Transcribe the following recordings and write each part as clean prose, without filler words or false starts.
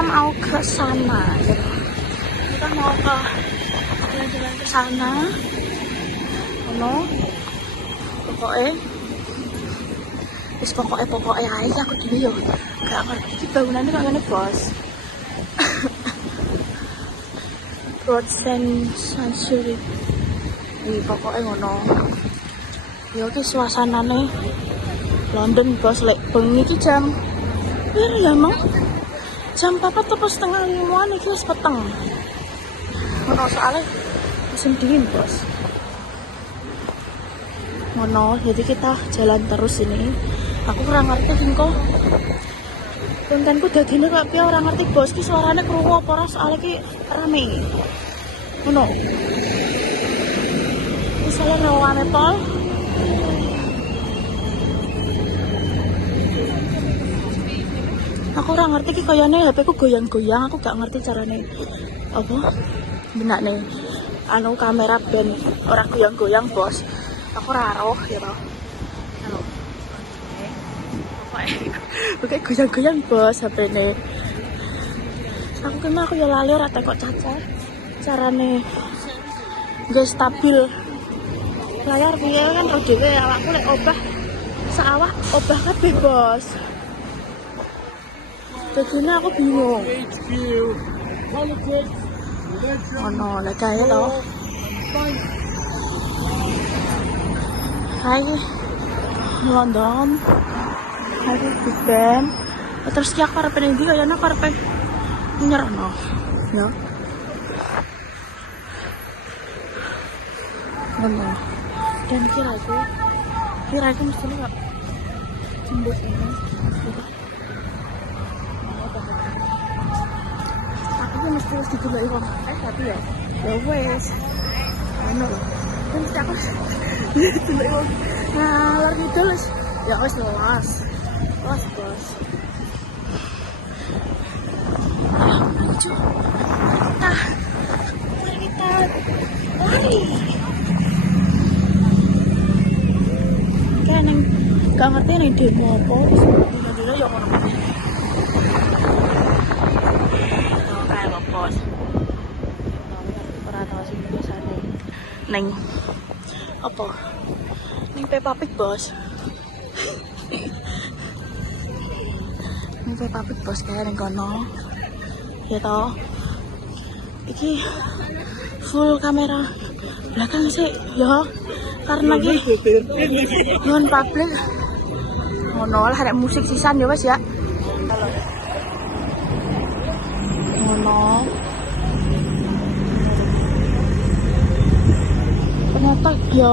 kita mau ke sana gitu. Kita mau ke jalan-jalan ke sana. Pokoknya pokoknya aja aku dulu yo gak ngerti bangunannya kok ngene bos. Broad Sanctuary ini pokoknya ngono ya. Oke, suasananya London bos, lek bengi iki jam ya emang jam 4 atau setengah 5 iki wis peteng ngono, soalnya musim dingin bos ngono. Jadi kita jalan terus ini. Aku kurang ngerti kok kontenku dadine kok piye ora ngerti bos. Ki suarane krungu apa ora, soalnya ki rame ngono. Misalnya rame pol. Aku ora ngerti ki kayane HP ku goyang-goyang, aku gak ngerti carane apa benakne anu kamera ben ora goyang-goyang bos. Aku ora roh ya toh. Oke, goyang-goyang bos HP-ne. Aku ya lali ora tekok caca. Carane nggak stabil layar piye kan ro dhewe awakku lek obah saawak obah kabeh bos. Jadi aku bingung. Oh no, lek kae to. Hai London. Hai Big Ben. Terus ki aku arep ndi kayane aku arep nyerno. Ya. Benar. Dan kira-kira mesti nggak jembut ini. Aku kan mesti digulai wong tapi ya wes anu kan aku digulai wong ngalor ngidul ya wes los bos. Maju kita lari kan yang gak ngerti nih demo apa dulu ya ngono kayak bos ora tau sing biasane neng apa neng Peppa Pig bos. Neng Peppa Pig bos kayak neng kono ya toh. Iki full kamera belakang sih ya karena ki non publik ngono lah, ada musik sisan ya wes ya ngono. Ternyata ya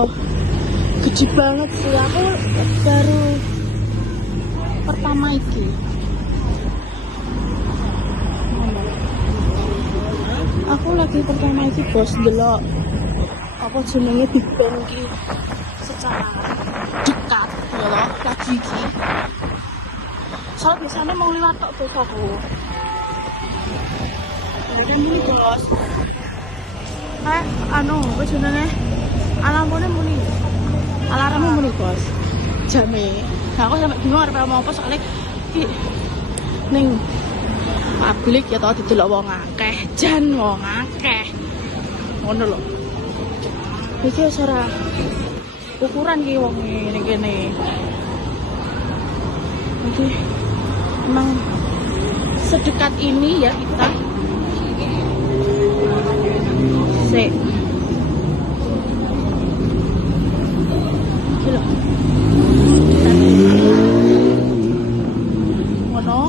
gede banget sih, aku baru pertama iki ngono. Aku lagi pertama iki bos delok apa jenenge Big Ben ki secara dekat ya loh lagi ki. Soal biasanya mau liwat tok bos aku. Ya kan ini bos. Anu apa jenenge? Alarmnya muni bos. Jame. Nah, aku sampe bingung arep ngomong apa soalnya ki ning publik ya tau didelok wong akeh, jan wong akeh. Ngono lho. Iki ora ukuran ki wong ngene kene. Jadi emang sedekat ini ya kita. Sik. Gila. Ngono.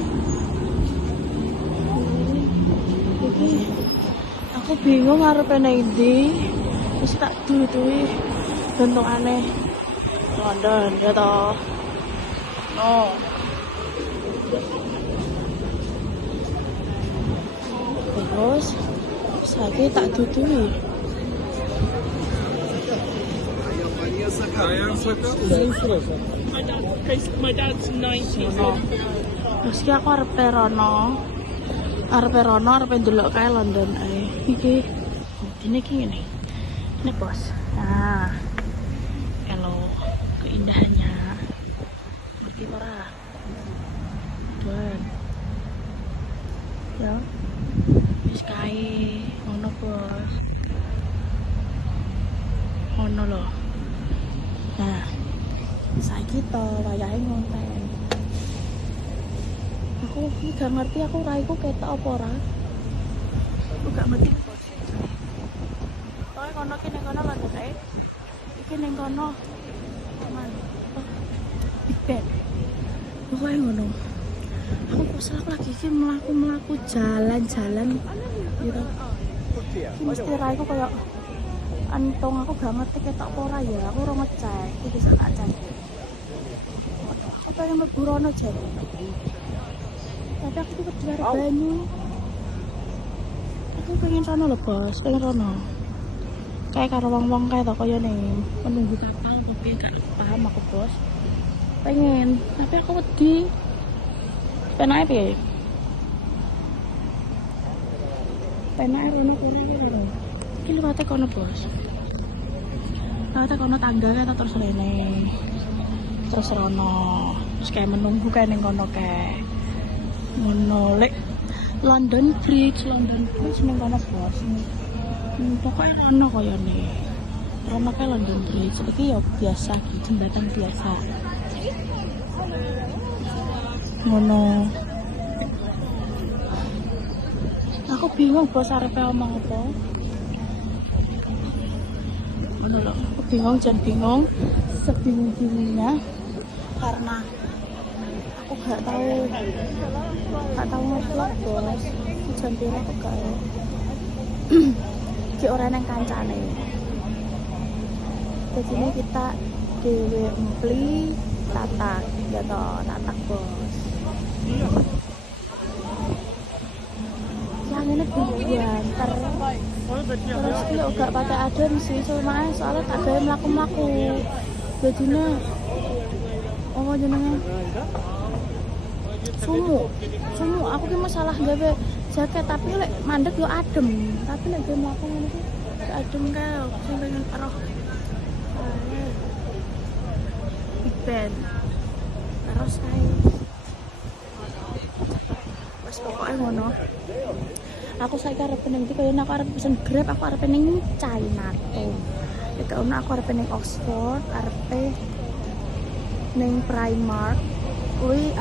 Aku bingung arep endi. Terus tak duwe bentuk aneh London ya toh. No. Terus lagi tak duduhi. My dad's 90. Terus ki aku arep rono arep ndelok kae London ae. Iki dene ki ngene. Ini bos. Nah. Kalau keindahannya ngerti ora? Tuan. Ya. wis kae ngono bos, ngono lho. Nah saiki to wayahe ngonten. Aku gak ngerti aku raiku ketok apa ora. Aku gak ngerti bos. Soalnya kono ki ning kono lho kae. Iki ning kono. Aman. Big Ben. Pokoknya ngono. Aku kok lagi iki mlaku-mlaku jalan-jalan gitu. Iki mesti raiku kayak antong aku gak ngerti ketok apa ora ya. Aku ora ngecek. Iki bisa tak cek. Apa yang mlebu rono jare. Tapi aku tuh kejar banyu. Aku pengen rono lho bos, pengen rono. Kayak karo wong-wong kayak to kaya nih menunggu kapal tapi gak paham aku bos. Pengen, tapi aku wedi. Penake piye? Penake rono kono. Iki liwate kono bos. Liwate kono tangga kayak terus rene. Terus rono. Terus kayak menunggu kayak ning kono kayak ngono lek London Bridge ning kono bos. Pokoknya ono koyone. Rono kayak London Bridge iki ya biasa iki jembatan biasa. Ngono. Aku bingung bos arepe omong apa. Ngono lho, aku bingung sebingung-bingungnya karena aku gak tahu ngevlog bos. Jam piro aku gak iki ora nang kancane. Jadi ini kita dhewe empli tatak ya to, tatak bos. Yang ini bibuan terus dia gak pakai adem sih soalnya tak gawe mlaku-mlaku. Jadinya apa jenenge sumu aku ki masalah gawe jaket tapi lek mandek yo adem tapi lek gawe mlaku ngene iki gak adem kae sing pengen karo Big Ben terus kae wis pokoke ngono. Aku saiki arep ning iki kaya aku arep pesen Grab, aku arep ning Chinatown. Nek ono aku arep ning Oxford, arep ning Primark. Kuwi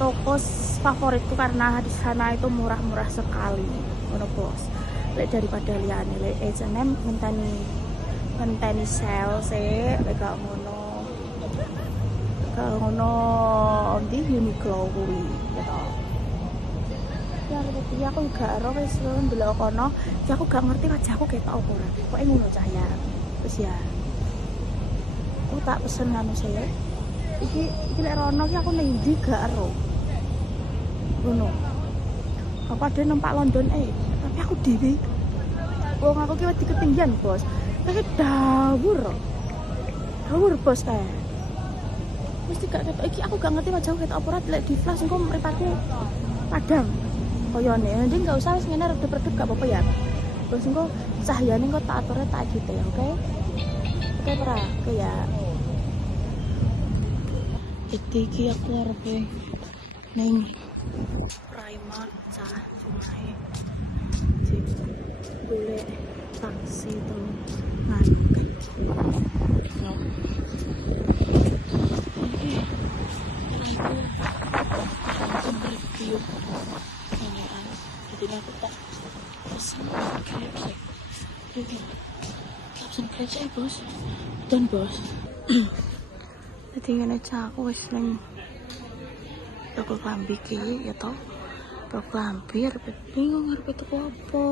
toko favoritku karena di sana itu murah-murah sekali. Ngono bos. Lek daripada liyane lek H&M ngenteni sale sih lek gak ngono. Di Uniqlo kuwi gitu. Ya aku gak ero wis ndelok kono, ya aku gak ngerti wajahku ketok apa ora. Pokoke ngono cahya. Terus ya. Aku tak pesen ngono sih. Iki lek rono ki aku ning ndi gak ero. Ngono. Aku ada numpak London tapi aku dhewe. Wong aku ki wedi ketinggian, Bos. Kayak dawur bos kae. Mesti gak ketok iki aku gak ngerti wajahku ketok apa ora lek di flash engko mripatku padang. Koyone, nanti nggak usah wis ngene redep-redep gak apa-apa ya. Terus engko cahayane engko tak ature tak gitu ya, oke? Oke ora? Oke ya. Iki aku arep ning Primark cah sungai. Boleh taksi tuh. Nah, no. Aku review ini jadi aku tak pesan krepsek gitu pesan krepsek bos dan bos jadi ini aku wis neng toko klambi ki ya toh toko klambi bingung harus toko apa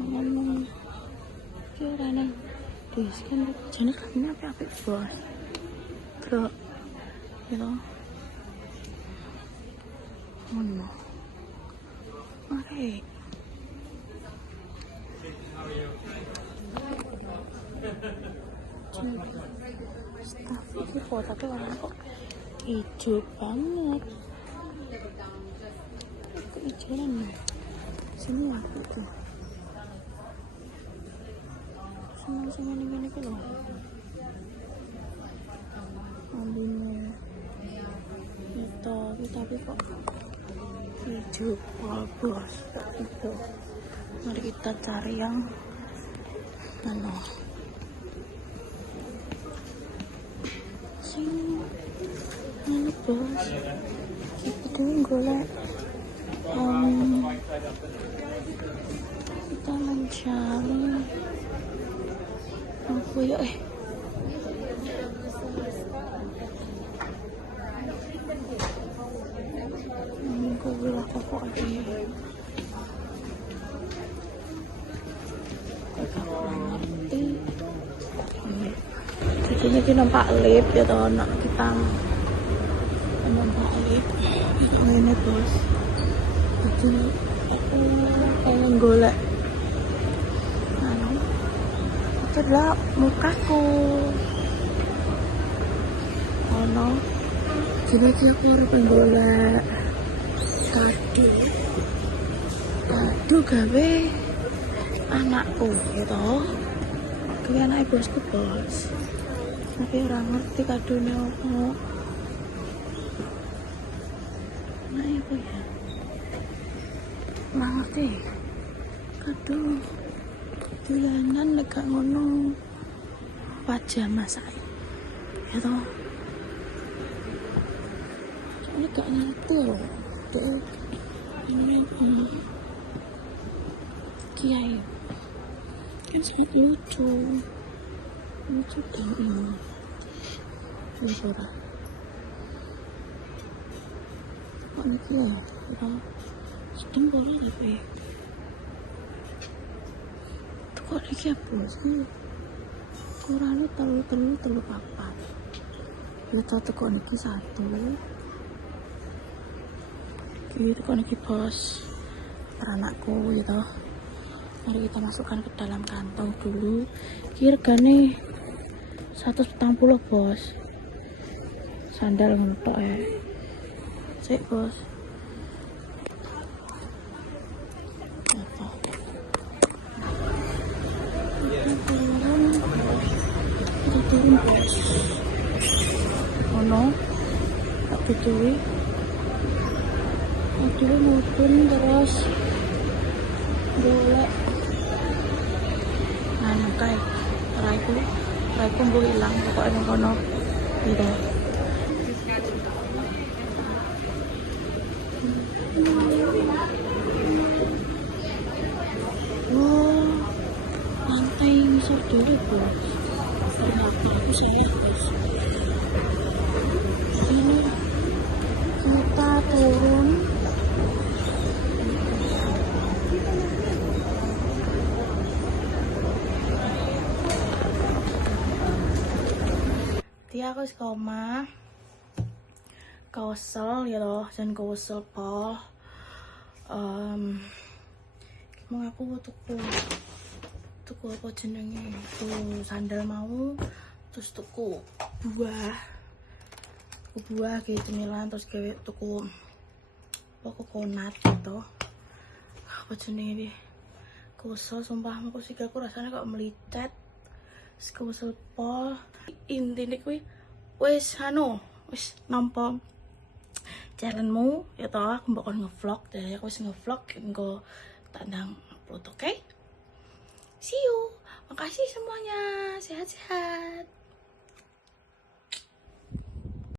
ngomong kira neng diskan jenis klambinya apa bos terus gitu no. Oke. Staff itu kok tapi warna kok hijau banget. Kok hijauan nih? Sini aku tuh. Sama ini loh. Ambilnya. tapi kok hijau bos itu. Mari kita cari yang mana sing mana bos, kita dulu golek kita mencari apa ya kok bilang apa aja ngerti. Jadi ini nampak lip ya toh, nak kita nampak lip ini bos. Jadi aku pengen golek itu adalah mukaku. Oh no, jadi aku harus pengen golek kado gawe anakku gitu, gawe anak bosku bos. Tapi orang ngerti kadonya apa. Nah apa ya, nggak ngerti kado dolanan lega ngono pajama saya gitu. Soalnya gak ngerti loh deh ini kiai kan sangat lucu dan ini suara kok ini kiai udah sedang bola tapi kok ini apa sih kurangnya terlalu papat kita tekok ini satu gitu kan ini bos peranakku gitu. Mari kita masukkan ke dalam kantong dulu. Harganya 140 bos. Sandal ngentok ya. Cek bos. Apa? Kita turun bos. Oh no, tak betulin. Dulu mudun terus golek kayak raiku gue hilang pokoknya kono gitu. Oh lantai misal dulu bos, ternyata aku salah bos. Ini kita turun dia aku ke rumah kawesel ya loh, dan kawesel po mau aku tuku apa jenenge tuh sandal mau, terus tuku buah gitu milan, terus kayak tuku kokonat gitu apa jenenge deh kawesel. Sumpah aku sih aku rasanya kok melicet kawesel po. Intinya kuwi wis nampa challenge-mu ya toh. Aku bakal ngevlog, jadi aku wis ngevlog engko tandang upload. Oke? See you. Makasih semuanya. Sehat-sehat.